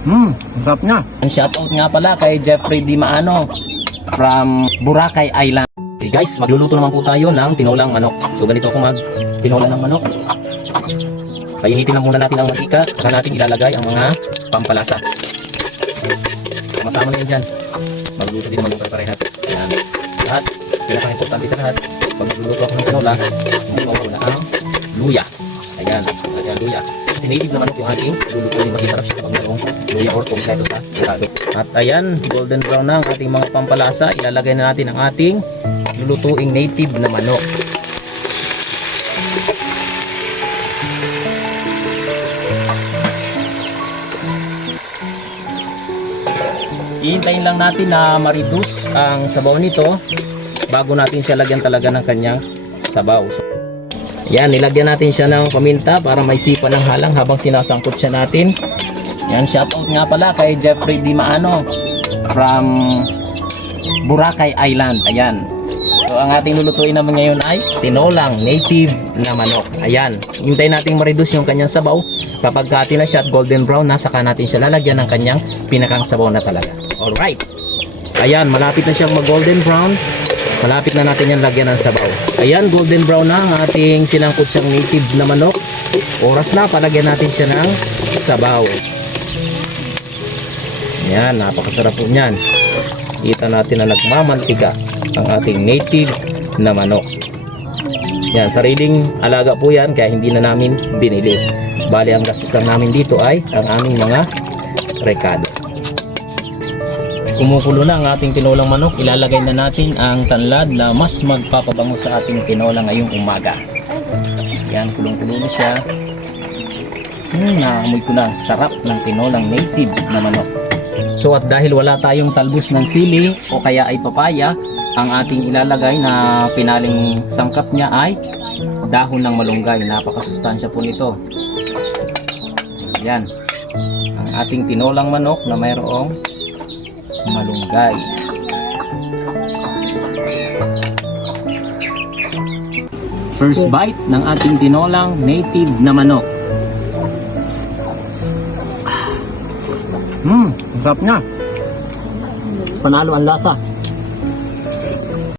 Sarap niya. Shoutout nga pala kay Jeffrey Di Maano from Boracay Island. Okay guys, magluluto naman po tayo ng tinolang manok. So ganito ako mag-tinola ng manok. Painitin lang muna natin ang mantika, saka natin ilalagay ang mga pampalasa. Masama na yan dyan. Magluluto din naman yung pare-parehas. Ayan. Lahat, pinaka-importante sa lahat, pag magluluto ako ng tinola, hindi mawawala ang luya. Ayan, lagyan luya. Kasi native na manok yung ating lulutuin, masarap siya kapag mayroong luya or kompleto sa burado. At ayan, golden brown na ang ating mga pampalasa. Ilalagay na natin ang ating lulutuing native na manok. Ihintayin lang natin na ma-reduce ang sabaw nito bago natin siya lagyan talaga ng kanyang sabaw. So, yan, nilagyan natin siya ng paminta para maisipan ng halang habang sinasangkot siya natin. Yan, shoutout nga pala kay Jeffrey Di Maano from Boracay Island. Ayan. So ang ating lulutuin naman ngayon ay tinolang native na manok. Ayan, hintayin natin ma-reduce yung kanyang sabaw. Kapag hati na siya at golden brown na, saka natin siya lalagyan ng kanyang pinakang sabaw na talaga. Alright. Ayan, malapit na siyang mag-golden brown. Malapit na natin yan lagyan ng sabaw. Ayan, golden brown na ang ating sinangkot siyang native na manok. Oras na, palagyan natin siya ng sabaw. Ayan, napakasarap po niyan. Kita natin na nagmamantika ang ating native na manok. Yan, sariling alaga po yan, kaya hindi na namin binili. Bali, ang gastos lang namin dito ay ang aming mga rekado. Kumukulo na ang ating tinolang manok. Ilalagay na natin ang tanlad na mas magpapabango sa ating tinola ngayong umaga. Yan, kulong-kulo na siya. Naamoy ko na ang sarap ng tinolang native na manok. So at dahil wala tayong talbos ng sili o kaya ay papaya, ang ating ilalagay na pinaling sangkap niya ay dahon ng malunggay. Napakasustansya po nito. Yan, ang ating tinolang manok na mayroong malunggay. First bite ng ating tinolang native na manok. Sarap niya. Panalo ang lasa.